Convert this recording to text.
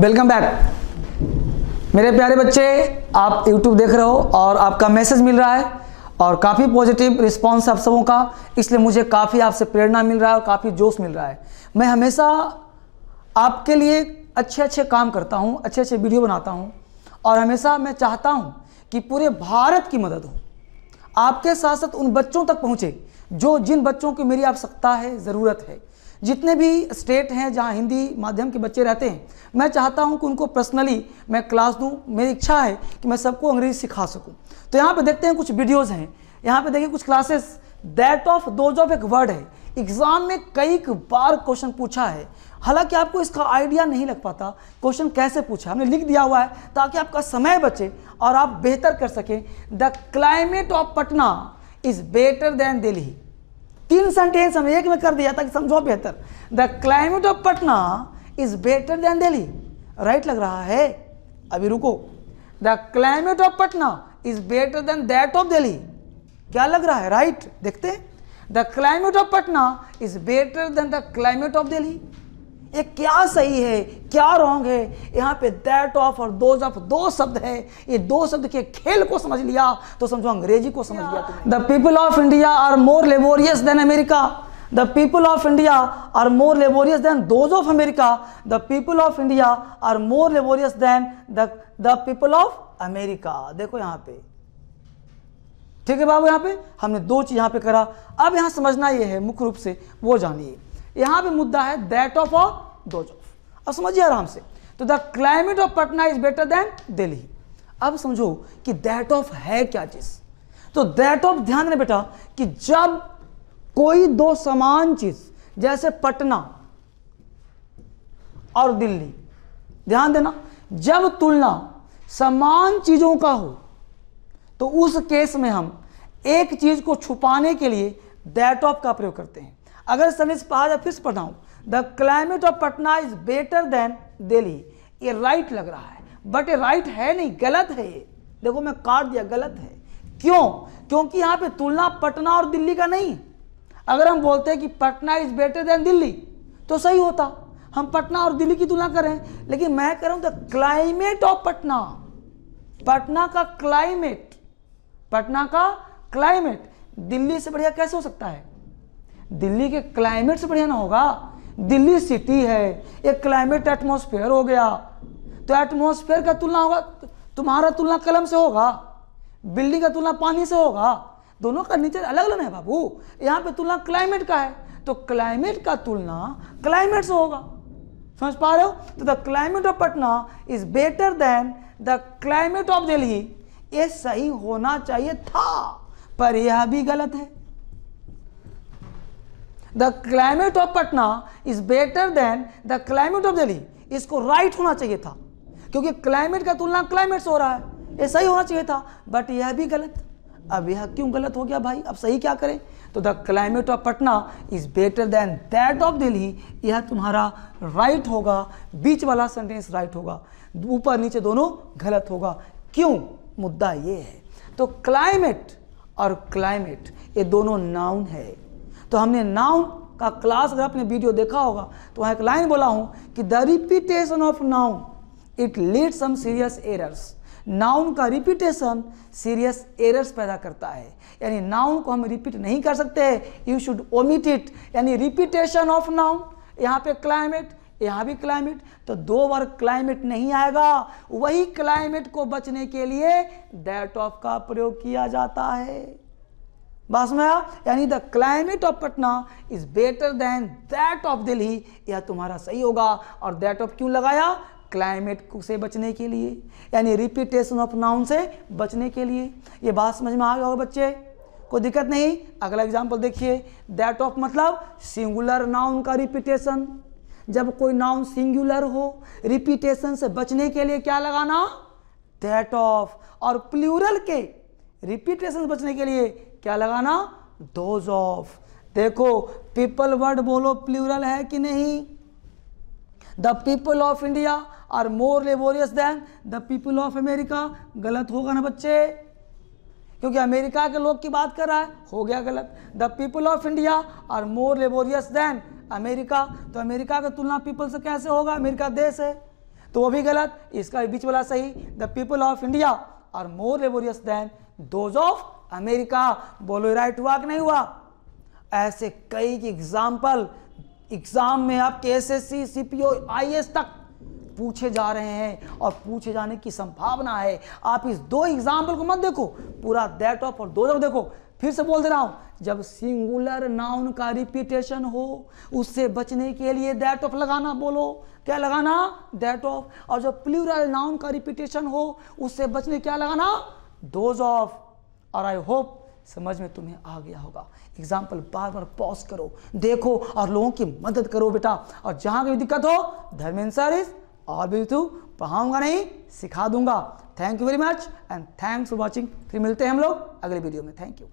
Welcome back मेरे प्यारे बच्चे। आप YouTube देख रहे हो और आपका मैसेज मिल रहा है और काफ़ी पॉजिटिव रिस्पांस आप सबों का, इसलिए मुझे काफ़ी आपसे प्रेरणा मिल रहा है और काफ़ी जोश मिल रहा है। मैं हमेशा आपके लिए अच्छे अच्छे काम करता हूँ, अच्छे अच्छे वीडियो बनाता हूँ और हमेशा मैं चाहता हूँ कि पूरे भारत की मदद हो, आपके साथ साथ उन बच्चों तक पहुँचे जिन बच्चों की मेरी आवश्यकता है, ज़रूरत है। जितने भी स्टेट हैं जहाँ हिंदी माध्यम के बच्चे रहते हैं, मैं चाहता हूं कि उनको पर्सनली मैं क्लास दूं। मेरी इच्छा है कि मैं सबको अंग्रेजी सिखा सकूं। तो यहाँ पे देखते हैं कुछ वीडियोस हैं, यहाँ पे देखिए कुछ classes. That of, those of एक वर्ड है, एग्जाम में कई बार क्वेश्चन पूछा है, हालांकि आपको इसका आइडिया नहीं लग पाता क्वेश्चन कैसे पूछा। हमने लिख दिया हुआ है ताकि आपका समय बचे और आप बेहतर कर सकें। The climate of Patna is better than Delhi. 3 sentence हमने एक में कर दिया ताकि समझो बेहतर। The climate of Patna is better than Delhi. Right लग रहा है? अभी रुको। The climate of Patna is better then that of Delhi. क्या लग रहा है? राइट देखते हैं। The climate of Patna is better then the climate of Delhi. ये क्या सही है क्या रॉन्ग है? यहाँ पे दैट ऑफ और दोज ऑफ दो शब्द है। ये दो शब्द के खेल को समझ लिया तो समझो अंग्रेजी को समझ लिया। The people of India are more laborious than America. The people of India are more laborious than those of America. The people of India are more laborious than the people of America. देखो यहाँ पे, ठीक है बाबू। यहाँ पे हमने 2 चीज यहाँ पे करा। अब यहाँ समझना ये है मुख्य रूप से, वो जानिए। यहाँ पे मुद्दा है दैट ऑफ और दोज ऑफ। अब समझिए आराम से। तो the climate of Patna is better than Delhi. अब समझो कि दैट ऑफ है क्या चीज। तो दैट ऑफ, ध्यान देना बेटा, कि जब कोई 2 समान चीज जैसे पटना और दिल्ली, ध्यान देना, जब तुलना समान चीजों का हो तो उस केस में हम एक चीज को छुपाने के लिए दैट ऑफ का प्रयोग करते हैं। अगर सनिस पढ़ा फिर से पढ़ाऊं, the climate of Patna is better than Delhi, ये राइट लग रहा है, बट ये राइट है नहीं, गलत है ये। देखो मैं काट दिया, गलत है। क्यों? क्योंकि यहां पे तुलना पटना और दिल्ली का नहीं। अगर हम बोलते हैं कि Patna is better than Delhi तो सही होता, हम पटना और दिल्ली की तुलना करें, लेकिन मैं कह रहा हूं the climate of Patna. Patna का क्लाइमेट, पटना का क्लाइमेट दिल्ली से बढ़िया कैसे हो सकता है? दिल्ली के क्लाइमेट से बढ़िया ना होगा। दिल्ली सिटी है, एक क्लाइमेट एटमॉस्फेयर हो गया, तो एटमॉस्फेयर का तुलना होगा, तुम्हारा तुलना कलम से होगा, बिल्डिंग का तुलना पानी से होगा, दोनों का नेचर अलग अलग है बाबू। यहाँ पे तुलना क्लाइमेट का है, तो क्लाइमेट का तुलना क्लाइमेट से होगा। समझ पा रहे हो? तो the climate of Patna is better then the climate of Delhi. ये सही होना चाहिए था, पर यह भी गलत है। The climate of Patna is better then the climate of Delhi, इसको राइट होना चाहिए था, क्योंकि क्लाइमेट का तुलना क्लाइमेट से हो रहा है, ये सही होना चाहिए था, बट यह भी गलत। अब यह क्यों गलत हो गया भाई? अब सही क्या करें? तो the climate of Patna is better then that of Delhi, यह तुम्हारा राइट होगा। बीच वाला सेंटेंस राइट होगा, ऊपर नीचे दोनों गलत होगा। क्यों? मुद्दा ये है। तो क्लाइमेट और क्लाइमेट ये दोनों नाउन है। तो हमने नाउन का क्लास, अगर आपने वीडियो देखा होगा तो वहाँ एक लाइन बोला हूँ कि the repetition of noun it lead some serious errors. Noun का रिपीटेशन सीरियस एरर्स पैदा करता है, यानी नाउन को हम रिपीट नहीं कर सकते, यू शुड ओमिट इट। यानी रिपीटेशन ऑफ नाउन, यहाँ पे क्लाइमेट, यहाँ भी क्लाइमेट, तो 2 बार क्लाइमेट नहीं आएगा। वही क्लाइमेट को बचने के लिए दैट ऑफ का प्रयोग किया जाता है। बात में आया? यानी the climate of Patna is better then that of Delhi, यह तुम्हारा सही होगा। और दैट ऑफ क्यों लगाया? क्लाइमेट से बचने के लिए, यानी रिपीटेशन ऑफ नाउन से बचने के लिए। ये बात समझ में आ गया होगा बच्चे? कोई दिक्कत नहीं। अगला एग्जांपल देखिए। दैट ऑफ मतलब सिंगुलर नाउन का रिपीटेशन। जब कोई नाउन सिंगुलर हो, रिपीटेशन से बचने के लिए क्या लगाना? That of. और प्लूरल के रिपीटेशन से बचने के लिए क्या लगाना? Those of. देखो पीपल वर्ड बोलो, प्लूरल है कि नहीं? The people of India are more laborious than the people of America. गलत होगा ना बच्चे? क्योंकि अमेरिका के लोग की बात कर रहा है, हो गया गलत। The people of India are more laborious than America, तो अमेरिका की तुलना पीपल से कैसे होगा? अमेरिका देश है। तो वो भी गलत, इसका बीच वाला सही। The people of India are more laborious than those of America. बोलो राइट हुआ कि नहीं हुआ? ऐसे कई एग्जाम्पल एग्जाम में आपके एसएससी सीपीओ आईएएस तक पूछे जा रहे हैं और पूछे जाने की संभावना है। आप इस दो एग्जाम्पल को मत देखो, पूरा दैट ऑफ और दोज ऑफ देखो। फिर से बोल दे रहा हूं, जब सिंगुलर नाउन का रिपीटेशन हो उससे बचने के लिए दैट ऑफ लगाना। बोलो क्या लगाना? That of. और जब प्लूरल नाउन का रिपीटेशन हो उससे बचने क्या लगाना? Those of. और आई होप समझ में तुम्हें आ गया होगा। एग्जाम्पल बार बार पॉज करो, देखो और लोगों की मदद करो बेटा। और जहां कोई दिक्कत हो, धर्मेंद्र सर इज और भी तू पढ़ाऊंगा नहीं, सिखा दूंगा। Thank you very much and thanks for watching. फिर मिलते हैं हम लोग अगले वीडियो में। Thank you.